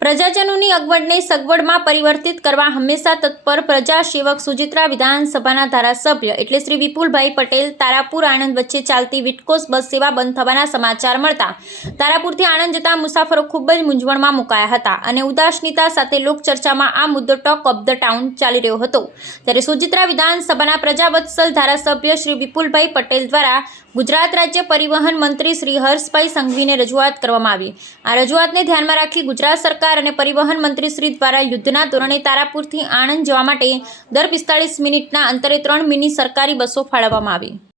પ્રજાજનોની અગવડને સગવડમાં પરિવર્તિત કરવા હંમેશા તત્પર પ્રજા સેવક સુજિત્રા વિધાનસભાના ધારાસભ્ય એટલે શ્રી વિપુલભાઈ પટેલ તારાપુર આણંદ વચ્ચે ચાલતી વિટકોસ બસ સેવા બંધ થવાના સમાચાર મળતા તારાપુરથી આણંદ જતા મુસાફરો ખૂબ જ મૂંઝવણમાં મુકાયા હતા અને ઉદાસનીતા સાથે લોકચર્ચામાં આ મુદ્દો ટોક ઓફ ધ ટાઉન ચાલી રહ્યો હતો. ત્યારે સુજિત્રા વિધાનસભાના પ્રજાવત્સલ ધારાસભ્ય શ્રી વિપુલભાઈ પટેલ દ્વારા ગુજરાત રાજ્ય પરિવહન મંત્રી શ્રી હર્ષભાઈ સંઘવીને રજૂઆત કરવામાં આવી. આ રજૂઆતને ધ્યાનમાં રાખી ગુજરાત સરકાર અને પરિવહન મંત્રી શ્રી દ્વારા યુદ્ધના ધોરણે તારાપુરથી આણંદ જવા માટે દર પિસ્તાળીસ મિનિટના અંતરે ત્રણ મિની સરકારી બસો ફાળવવામાં આવી.